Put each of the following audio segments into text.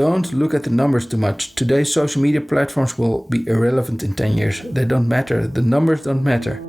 don't look at the numbers too much. Today's social media platforms will be irrelevant in 10 years. They don't matter. The numbers don't matter.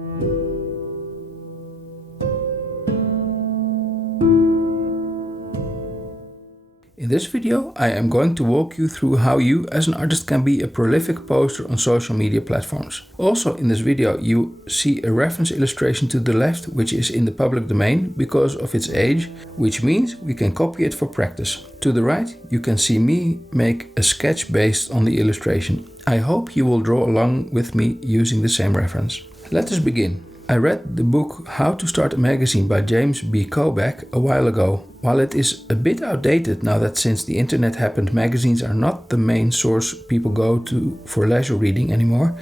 In this video, I am going to walk you through how you as an artist can be a prolific poster on social media platforms. Also in this video, you see a reference illustration to the left, which is in the public domain because of its age, which means we can copy it for practice. To the right, you can see me make a sketch based on the illustration. I hope you will draw along with me using the same reference. Let us begin. I read the book How to Start a Magazine by James B. Kobach a while ago. While it is a bit outdated now that since the internet happened, magazines are not the main source people go to for leisure reading anymore,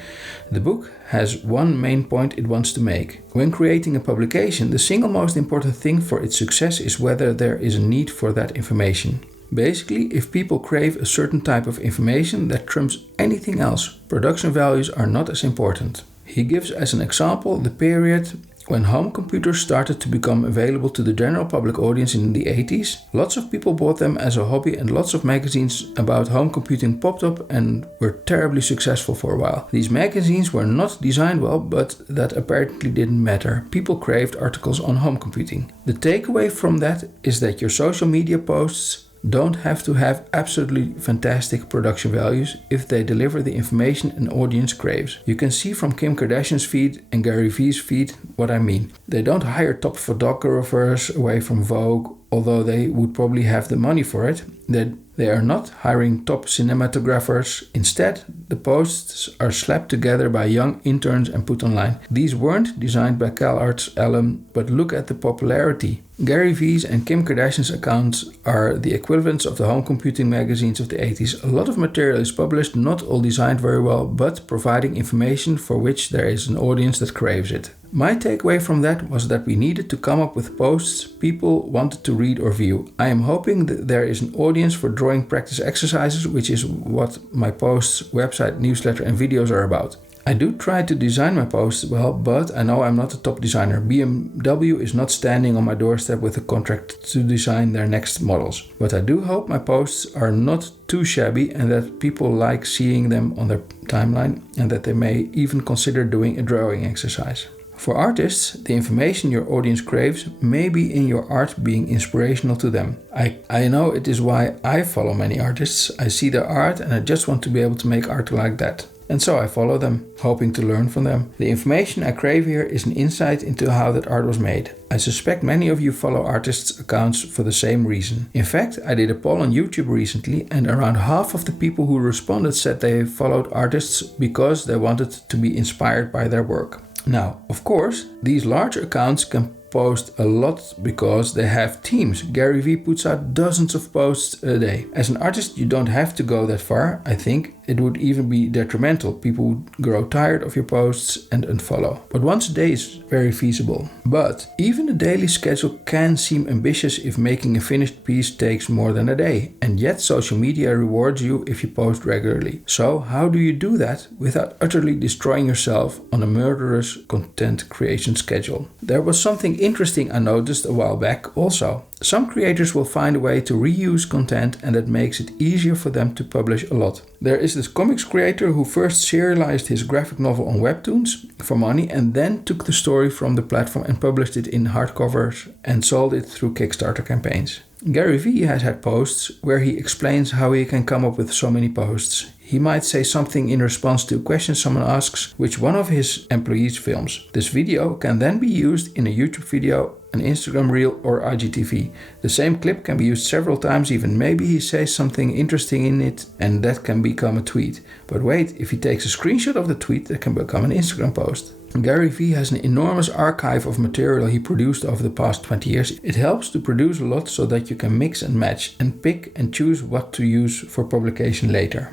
the book has one main point it wants to make. When creating a publication, the single most important thing for its success is whether there is a need for that information. Basically, if people crave a certain type of information that trumps anything else, production values are not as important. He gives as an example the period when home computers started to become available to the general public audience in the 80s. Lots of people bought them as a hobby and lots of magazines about home computing popped up and were terribly successful for a while. These magazines were not designed well, but that apparently didn't matter. People craved articles on home computing. The takeaway from that is that your social media posts don't have to have absolutely fantastic production values if they deliver the information an audience craves. You can see from Kim Kardashian's feed and Gary Vee's feed what I mean. They don't hire top photographers away from Vogue, although they would probably have the money for it. They are not hiring top cinematographers. Instead, the posts are slapped together by young interns and put online. These weren't designed by CalArts alum, but look at the popularity. Gary Vee's and Kim Kardashian's accounts are the equivalents of the home computing magazines of the 80s. A lot of material is published, not all designed very well, but providing information for which there is an audience that craves it. My takeaway from that was that we needed to come up with posts people wanted to read or view. I am hoping that there is an audience for drawing practice exercises, which is what my posts, website, newsletter and videos are about. I do try to design my posts well, but I know I'm not a top designer. BMW is not standing on my doorstep with a contract to design their next models. But I do hope my posts are not too shabby and that people like seeing them on their timeline and that they may even consider doing a drawing exercise. For artists, the information your audience craves may be in your art being inspirational to them. I know it is why I follow many artists. I see their art and I just want to be able to make art like that. And so I follow them, hoping to learn from them. The information I crave here is an insight into how that art was made. I suspect many of you follow artists' accounts for the same reason. In fact, I did a poll on YouTube recently and around half of the people who responded said they followed artists because they wanted to be inspired by their work. Now, of course, these large accounts can post a lot because they have teams. Gary Vee puts out dozens of posts a day. As an artist, you don't have to go that far. I think it would even be detrimental. People would grow tired of your posts and unfollow. But once a day is very feasible. But even a daily schedule can seem ambitious if making a finished piece takes more than a day. And yet social media rewards you if you post regularly. So how do you do that without utterly destroying yourself on a murderous content creation schedule? There was something interesting I noticed a while back also. Some creators will find a way to reuse content and that makes it easier for them to publish a lot. There is this comics creator who first serialized his graphic novel on Webtoons for money and then took the story from the platform and published it in hardcovers and sold it through Kickstarter campaigns. Gary Vee has had posts where he explains how he can come up with so many posts. He might say something in response to a question someone asks, which one of his employees films. This video can then be used in a YouTube video, an Instagram reel or IGTV. The same clip can be used several times even. Maybe he says something interesting in it and that can become a tweet. But wait, if he takes a screenshot of the tweet, that can become an Instagram post. Gary Vee has an enormous archive of material he produced over the past 20 years. It helps to produce a lot so that you can mix and match and pick and choose what to use for publication later.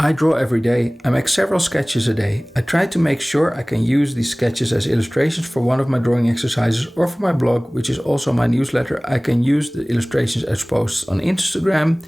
I draw every day. I make several sketches a day. I try to make sure I can use these sketches as illustrations for one of my drawing exercises or for my blog, which is also my newsletter. I can use the illustrations as posts on Instagram,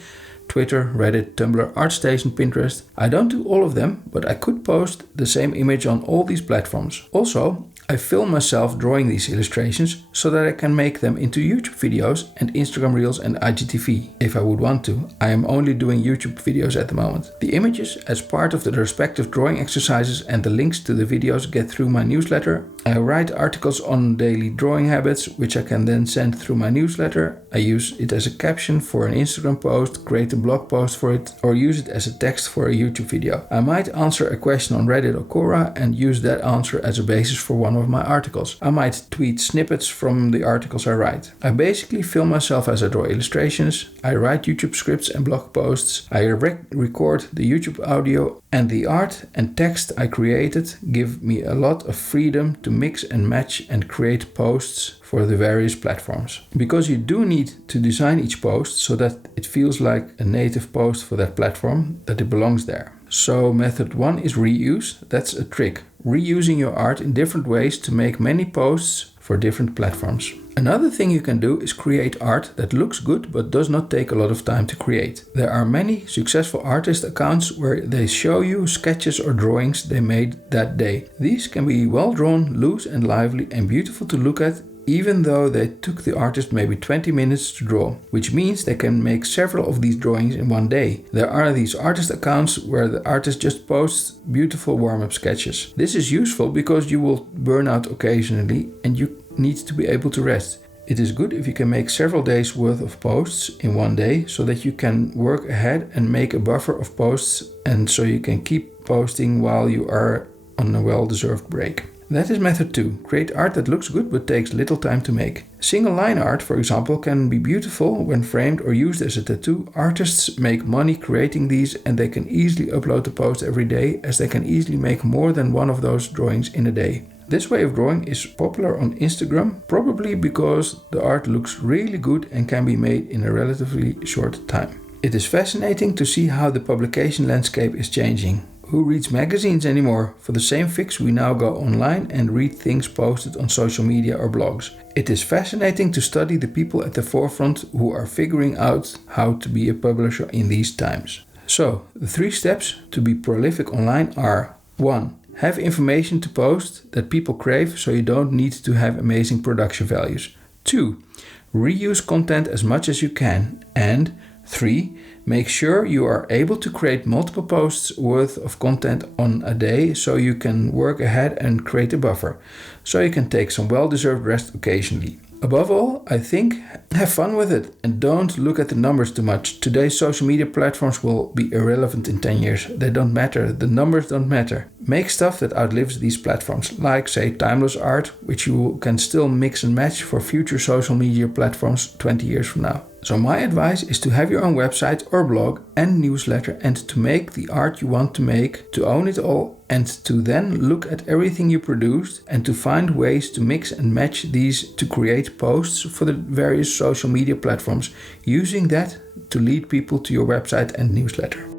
Twitter, Reddit, Tumblr, ArtStation, Pinterest. I don't do all of them, but I could post the same image on all these platforms. Also, I film myself drawing these illustrations so that I can make them into YouTube videos and Instagram Reels and IGTV if I would want to. I am only doing YouTube videos at the moment. The images as part of the respective drawing exercises and the links to the videos get through my newsletter. I write articles on daily drawing habits, which I can then send through my newsletter. I use it as a caption for an Instagram post, create a blog post for it, or use it as a text for a YouTube video. I might answer a question on Reddit or Quora and use that answer as a basis for one of my articles. I might tweet snippets from the articles I write. I basically film myself as I draw illustrations, I write YouTube scripts and blog posts, I record the YouTube audio, and the art and text I created give me a lot of freedom to mix and match and create posts for the various platforms. Because you do need to design each post so that it feels like a native post for that platform, that it belongs there. So method 1 is reuse. That's a trick. Reusing your art in different ways to make many posts for different platforms. Another thing you can do is create art that looks good but does not take a lot of time to create. There are many successful artist accounts where they show you sketches or drawings they made that day. These can be well drawn, loose and lively and beautiful to look at, even though they took the artist maybe 20 minutes to draw, which means they can make several of these drawings in one day. There are these artist accounts where the artist just posts beautiful warm-up sketches. This is useful because you will burn out occasionally and you need to be able to rest. It is good if you can make several days worth of posts in one day so that you can work ahead and make a buffer of posts, and so you can keep posting while you are on a well-deserved break. That is method 2. Create art that looks good but takes little time to make. Single line art, for example, can be beautiful when framed or used as a tattoo. Artists make money creating these and they can easily upload the post every day, as they can easily make more than one of those drawings in a day. This way of drawing is popular on Instagram, probably because the art looks really good and can be made in a relatively short time. It is fascinating to see how the publication landscape is changing. Who reads magazines anymore? For the same fix, we now go online and read things posted on social media or blogs. It is fascinating to study the people at the forefront who are figuring out how to be a publisher in these times. So, the 3 steps to be prolific online are: 1. Have information to post that people crave so you don't need to have amazing production values. 2. Reuse content as much as you can. And 3. Make sure you are able to create multiple posts worth of content on a day so you can work ahead and create a buffer, so you can take some well-deserved rest occasionally. Above all, I think, have fun with it and don't look at the numbers too much. Today's social media platforms will be irrelevant in 10 years. They don't matter. The numbers don't matter. Make stuff that outlives these platforms, like, say, timeless art, which you can still mix and match for future social media platforms 20 years from now. So my advice is to have your own website or blog and newsletter, and to make the art you want to make, to own it all, and to then look at everything you produced and to find ways to mix and match these to create posts for the various social media platforms, using that to lead people to your website and newsletter.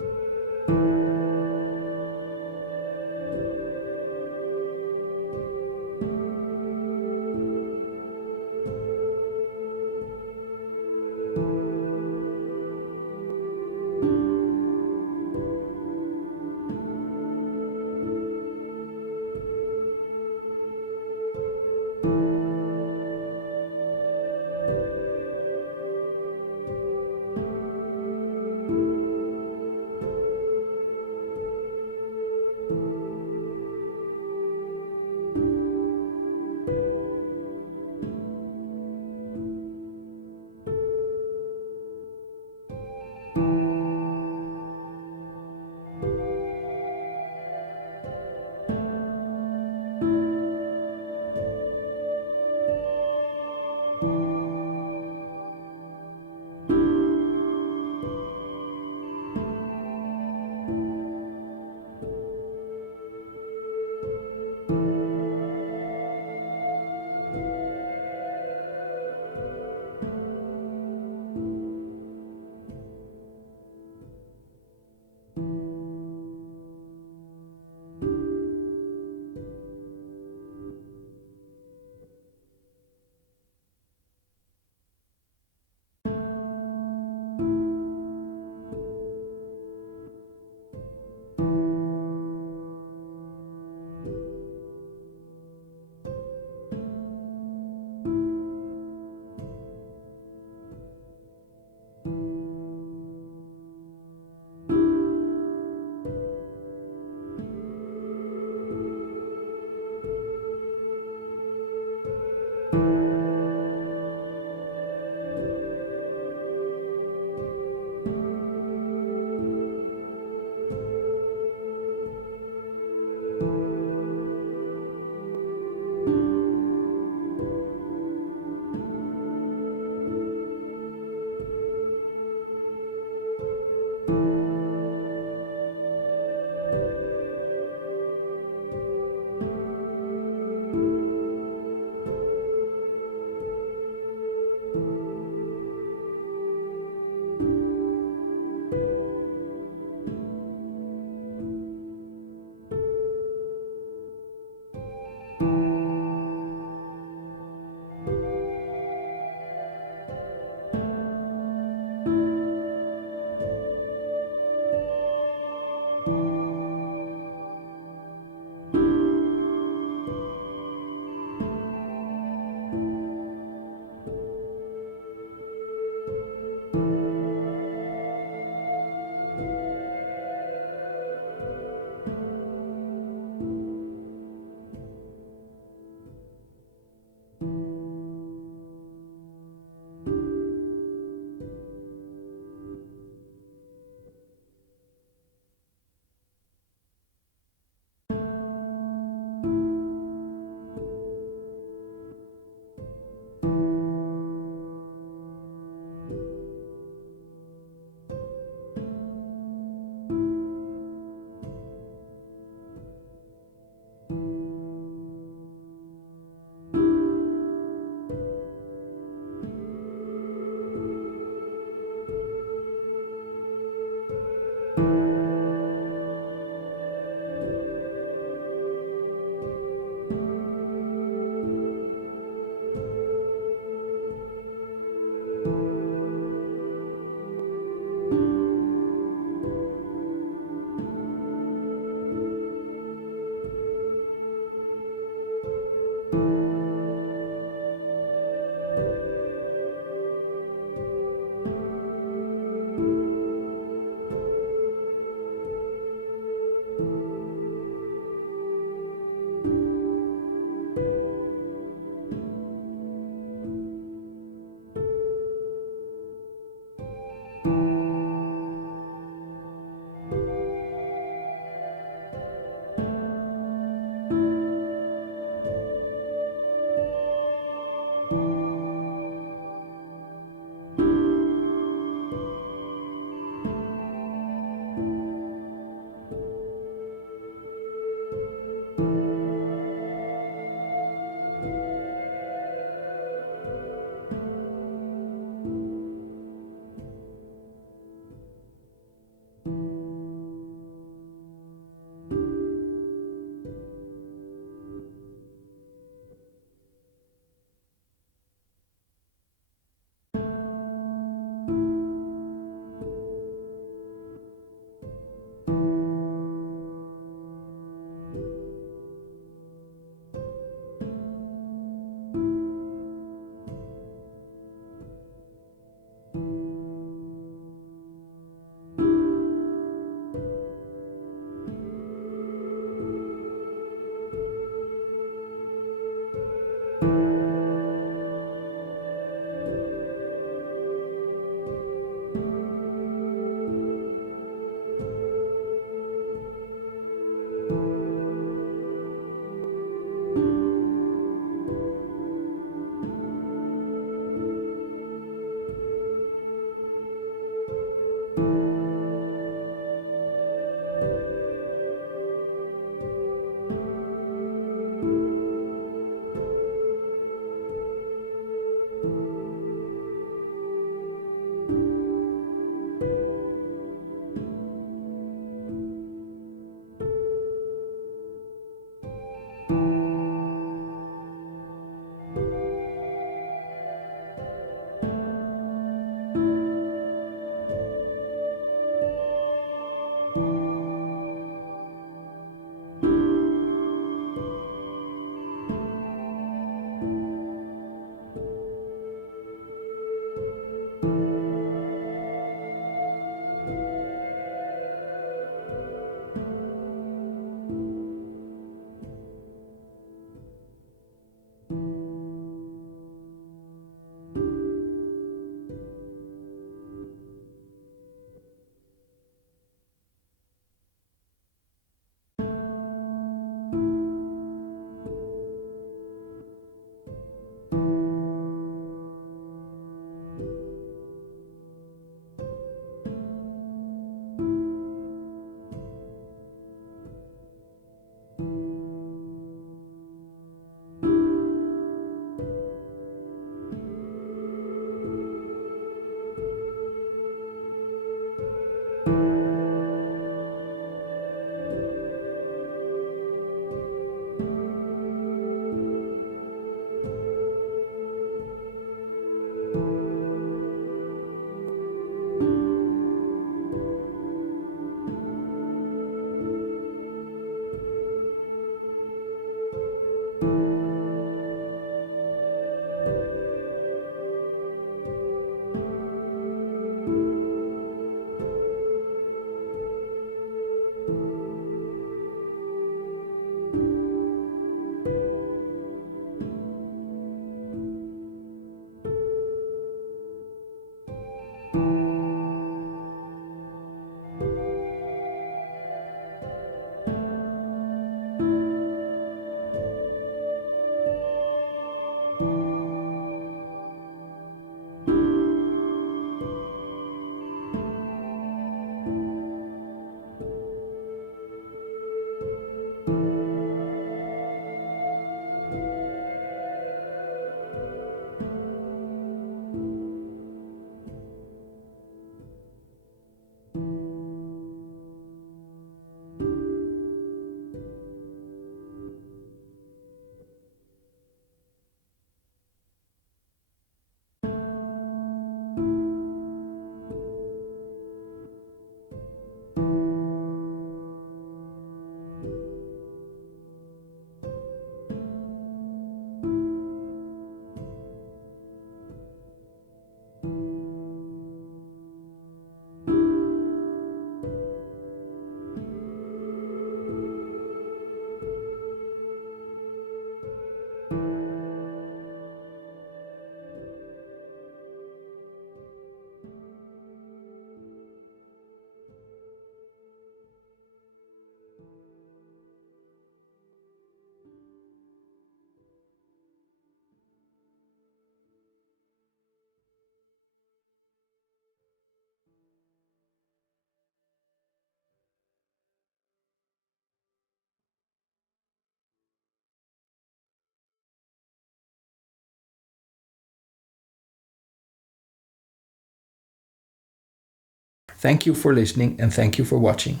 Thank you for listening and thank you for watching.